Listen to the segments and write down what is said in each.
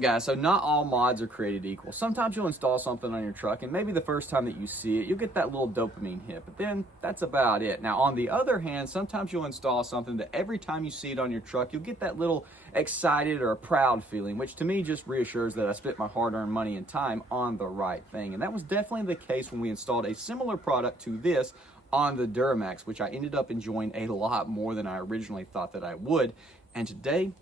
guys, so not all mods are created equal. Sometimes you'll install something on your truck and maybe the first time that you see it, you'll get that little dopamine hit, but then that's about it. Now, on the other hand, sometimes you'll install something that every time you see it on your truck, you'll get that little excited or proud feeling, which to me just reassures that I spent my hard-earned money and time on the right thing. And that was definitely the case when we installed a similar product to this on the Duramax, which I ended up enjoying a lot more than I originally thought that I would. And today,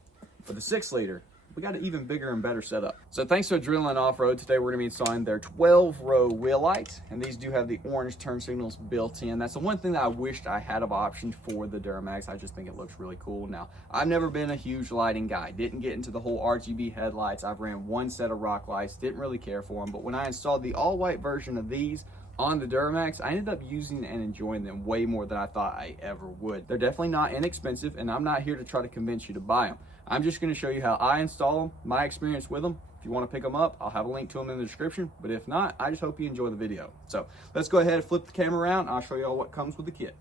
for the 6-liter, we got an even bigger and better setup. So thanks to Adrenaline Off-Road, today we're gonna be installing their 12-row wheel lights, and these do have the orange turn signals built in. That's the one thing that I wished I had of option for the Duramax. I just think it looks really cool. Now, I've never been a huge lighting guy. Didn't get into the whole RGB headlights. I've ran one set of rock lights, didn't really care for them, but when I installed the all-white version of these on the Duramax, I ended up using and enjoying them way more than I thought I ever would. They're definitely not inexpensive, and I'm not here to try to convince you to buy them. I'm just going to show you how I install them, my experience with them. If you want to pick them up, I'll have a link to them in the description, but if not, I just hope you enjoy the video. So let's go ahead and flip the camera around. I'll show you all what comes with the kit.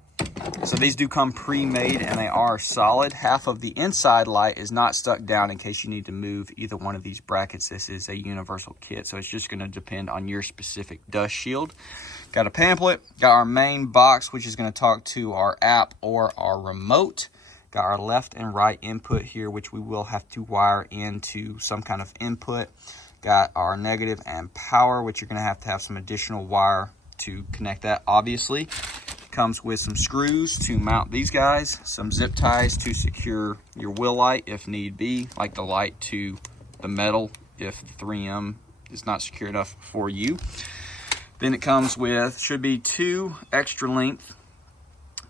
So these do come pre-made and they are solid. Half of the inside light is not stuck down in case you need to move either one of these brackets. This is a universal kit, so it's just going to depend on your specific dust shield. Got a pamphlet, got our main box, which is going to talk to our app or our remote. Got our left and right input here, which we will have to wire into some kind of input. Got our negative and power, which you're going to have some additional wire to connect that, obviously. Comes with some screws to mount these guys, some zip ties to secure your wheel light if need be, like the light to the metal if the 3M is not secure enough for you. Then it comes with, should be 2 extra length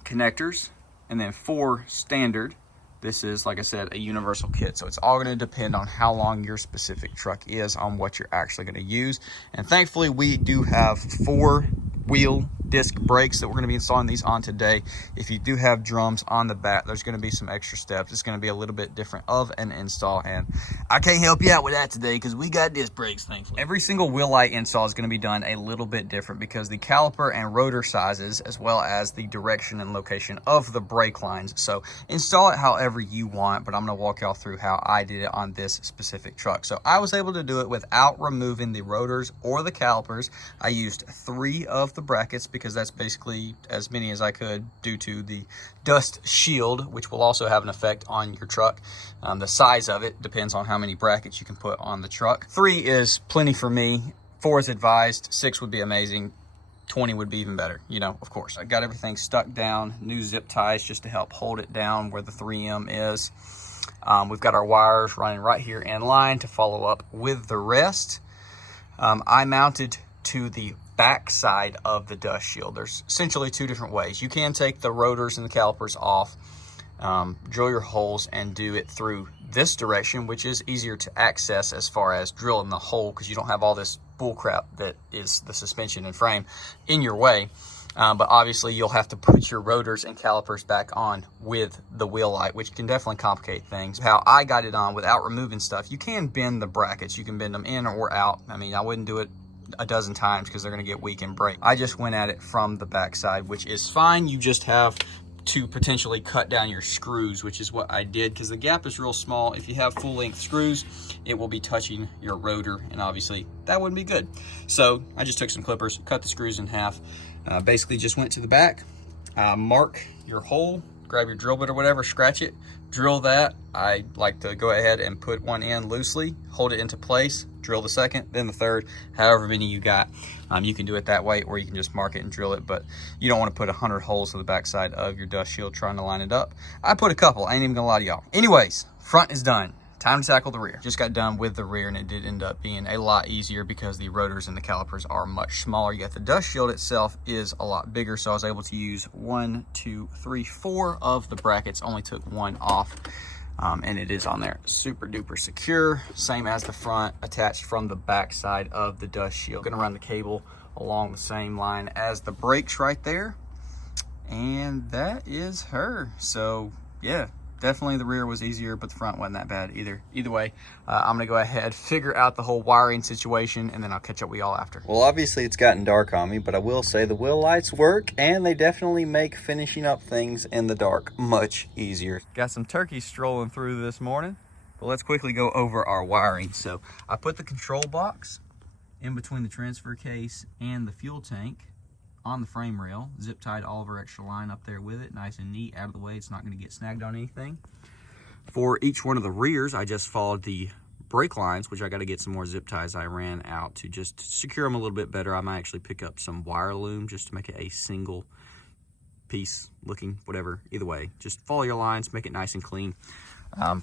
connectors, and then 4 standard. This is, like I said, a universal kit, so it's all going to depend on how long your specific truck is on what you're actually going to use. And thankfully, we do have 4-wheel disc brakes that we're going to be installing these on today. If you do have drums on the back, there's going to be some extra steps. It's going to be a little bit different of an install, and I can't help you out with that today because we got disc brakes, thankfully. Every single wheel light install is going to be done a little bit different because the caliper and rotor sizes, as well as the direction and location of the brake lines. So install it however you want, but I'm going to walk y'all through how I did it on this specific truck. So I was able to do it without removing the rotors or the calipers. I used 3 of the brackets because that's basically as many as I could due to the dust shield, which will also have an effect on your truck. The size of it depends on how many brackets you can put on the truck. 3 is plenty for me. 4 is advised. 6 would be amazing. 20 would be even better, you know, of course. I got everything stuck down, new zip ties just to help hold it down where the 3M is. We've got our wires running right here in line to follow up with the rest. I mounted to the back side of the dust shield. There's essentially 2 different ways. You can take the rotors and the calipers off, drill your holes and do it through this direction, which is easier to access as far as drilling the hole because you don't have all this bull crap that is the suspension and frame in your way. But obviously you'll have to put your rotors and calipers back on with the wheel light, which can definitely complicate things. How I got it on without removing stuff, you can bend the brackets. You can bend them in or out. I mean, I wouldn't do it a dozen times because they're going to get weak and break. I just went at it from the backside, which is fine. You just have to potentially cut down your screws, which is what I did because the gap is real small. If you have full length screws, it will be touching your rotor, and obviously that wouldn't be good. So I just took some clippers, cut the screws in half, basically just went to the back, mark your hole, grab your drill bit or whatever, scratch it, drill that. I like to go ahead and put one in loosely, hold it into place, drill the second, then the third, however many you got. You can do it that way, or you can just mark it and drill it, but you don't want to put 100 holes to the backside of your dust shield trying to line it up. I put a couple, I ain't even gonna lie to y'all. Anyways, front is done. Time to tackle the rear. Just got done with the rear, and it did end up being a lot easier because the rotors and the calipers are much smaller, yet the dust shield itself is a lot bigger. So I was able to use 1, 2, 3, 4 of the brackets, only took 1 off. And it is on there super duper secure, same as the front, attached from the back side of the dust shield. Gonna run the cable along the same line as the brakes right there, and that is her. So yeah, definitely the rear was easier, but the front wasn't that bad either. Either way, I'm gonna go ahead, figure out the whole wiring situation, and then I'll catch up with y'all after. Well, obviously it's gotten dark on me, but I will say the wheel lights work, and they definitely make finishing up things in the dark much easier. Got some turkeys strolling through this morning. But let's quickly go over our wiring. So I put the control box in between the transfer case and the fuel tank on the frame rail. Zip tied all of our extra line up there with it, nice and neat, out of the way. It's not going to get snagged on anything. For each one of the rears, I just followed the brake lines, which I got to get some more zip ties I ran out to just secure them a little bit better. I might actually pick up some wire loom just to make it a single piece looking, whatever. Either way, just follow your lines, make it nice and clean.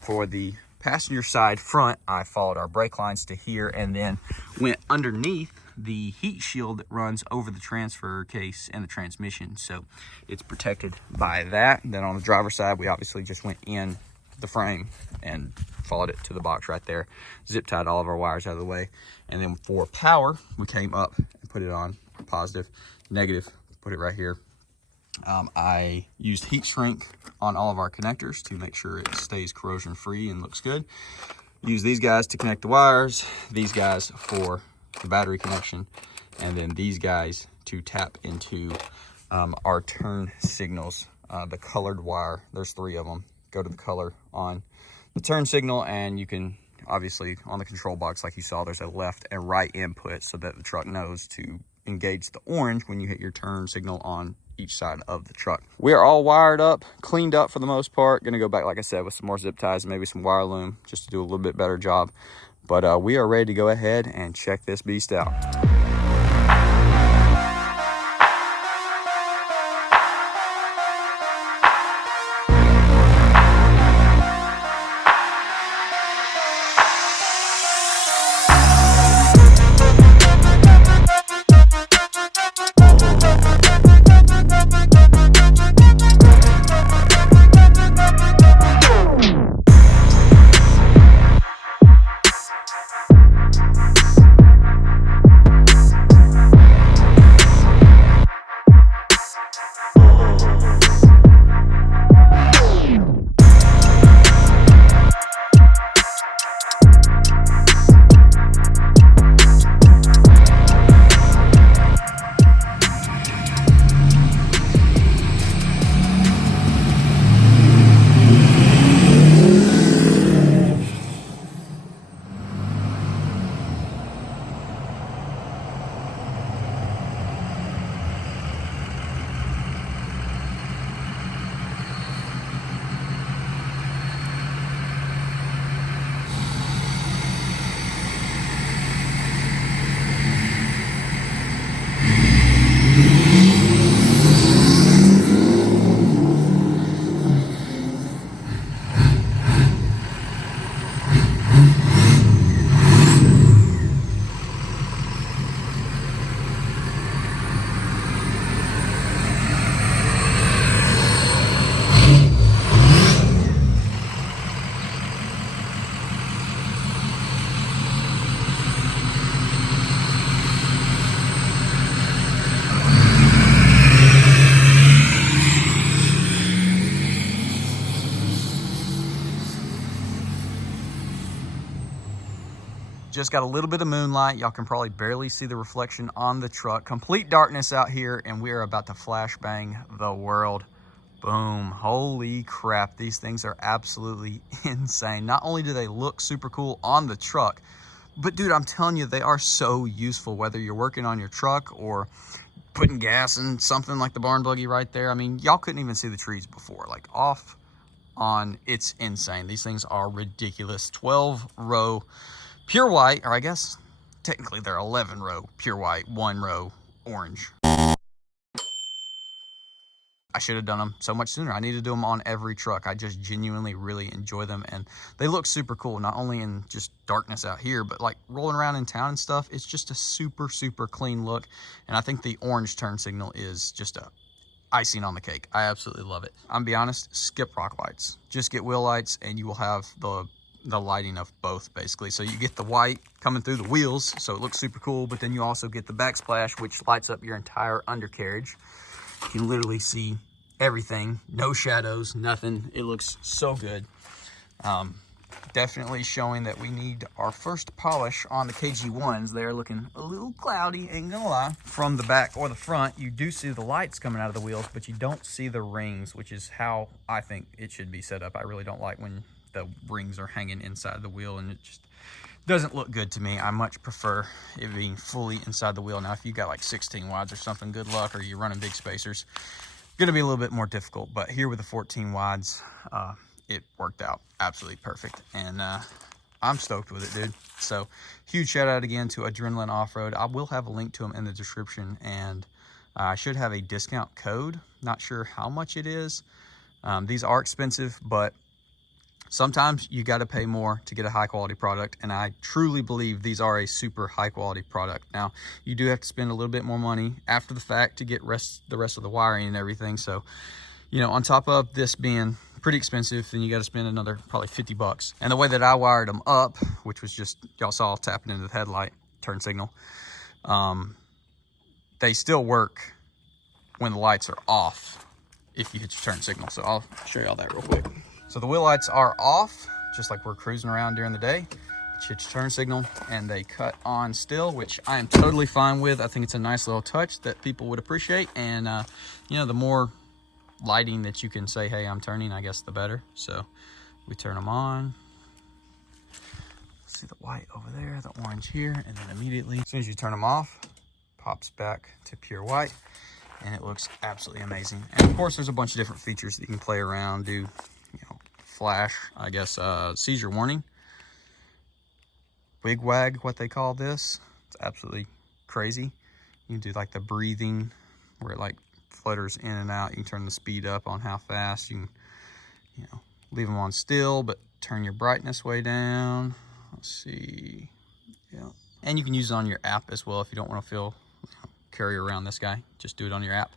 For the passenger side front, I followed our brake lines to here and then went underneath the heat shield that runs over the transfer case and the transmission, so it's protected by that. And then on the driver's side, we obviously just went in the frame and followed it to the box right there, zip tied all of our wires out of the way. And then for power, we came up and put it on positive, negative, put it right here. I used heat shrink on all of our connectors to make sure it stays corrosion free and looks good. Use these guys to connect the wires, these guys for the battery connection, and then these guys to tap into our turn signals. The colored wire, there's 3 of them. Go to the color on the turn signal, and you can obviously on the control box, like you saw, there's a left and right input so that the truck knows to engage the orange when you hit your turn signal on each side of the truck. We are all wired up, cleaned up for the most part. Gonna go back, like I said, with some more zip ties and maybe some wire loom just to do a little bit better job. But we are ready to go ahead and check this beast out. Just got a little bit of moonlight. Y'all can probably barely see the reflection on the truck. Complete darkness out here, and we are about to flashbang the world. Boom. Holy crap. These things are absolutely insane. Not only do they look super cool on the truck, but dude, I'm telling you, they are so useful, whether you're working on your truck or putting gas in something like the barn buggy right there. I mean, y'all couldn't even see the trees before. Like off on, it's insane. These things are ridiculous. 12-row pure white, or I guess technically they're 11-row pure white, 1-row orange. I should have done them so much sooner. I need to do them on every truck. I just genuinely really enjoy them, and they look super cool, not only in just darkness out here, but like rolling around in town and stuff. It's just a super, super clean look, and I think the orange turn signal is just a icing on the cake. I absolutely love it. I'm gonna be honest, skip rock lights. Just get wheel lights, and you will have the lighting of both, basically. So you get the white coming through the wheels, so it looks super cool, but then you also get the backsplash, which lights up your entire undercarriage. You can literally see everything, no shadows, nothing. It looks so good. Definitely showing that we need our first polish on the KG1s. They're looking a little cloudy, ain't gonna lie. From the back or the front, you do see the lights coming out of the wheels, but you don't see the rings, which is how I think it should be set up. I really don't like when the rings are hanging inside the wheel, and it just doesn't look good to me. I much prefer it being fully inside the wheel. Now, if you got like 16 wides or something, good luck, or you're running big spacers, going to be a little bit more difficult. But here with the 14 wides, it worked out absolutely perfect, and I'm stoked with it, dude. So huge shout out again to Adrenaline Off-Road. I will have a link to them in the description, and I should have a discount code. Not sure how much it is. These are expensive, but sometimes you got to pay more to get a high quality product, and I truly believe these are a super high quality product. Now, you do have to spend a little bit more money after the fact to get the rest of the wiring and everything. So, you know, on top of this being pretty expensive, then you got to spend another probably 50 bucks. And the way that I wired them up, which was just, y'all saw tapping into the headlight, turn signal, they still work when the lights are off if you hit your turn signal. So I'll show y'all that real quick. So the wheel lights are off, just like we're cruising around during the day. You hit your turn signal and they cut on still, which I am totally fine with. I think it's a nice little touch that people would appreciate. And, you know, the more lighting that you can say, hey, I'm turning, I guess the better. So we turn them on. See the white over there, the orange here, and then immediately, as soon as you turn them off, pops back to pure white, and it looks absolutely amazing. And of course, there's a bunch of different features that you can play around, do, you know, flash, I guess, seizure warning, wig wag, what they call this. It's absolutely crazy. You can do like the breathing where it like flutters in and out. You can turn the speed up on how fast. You can, you know, leave them on still, but turn your brightness way down. Let's see. Yeah. And you can use it on your app as well if you don't want to carry around this guy. Just do it on your app.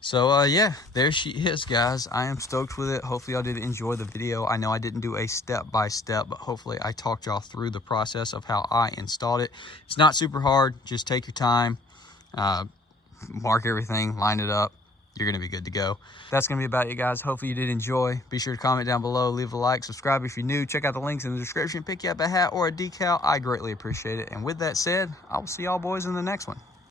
So yeah, there she is, guys. I am stoked with it. Hopefully y'all did enjoy the video. I know I didn't do a step-by-step, but hopefully I talked y'all through the process of how I installed it. It's not super hard. Just take your time, mark everything, line it up. You're gonna be good to go. That's gonna be about it, guys. Hopefully you did enjoy. Be sure to comment down below, leave a like, subscribe if you're new, check out the links in the description, pick you up a hat or a decal. I greatly appreciate it. And with that said, I will see y'all boys in the next one.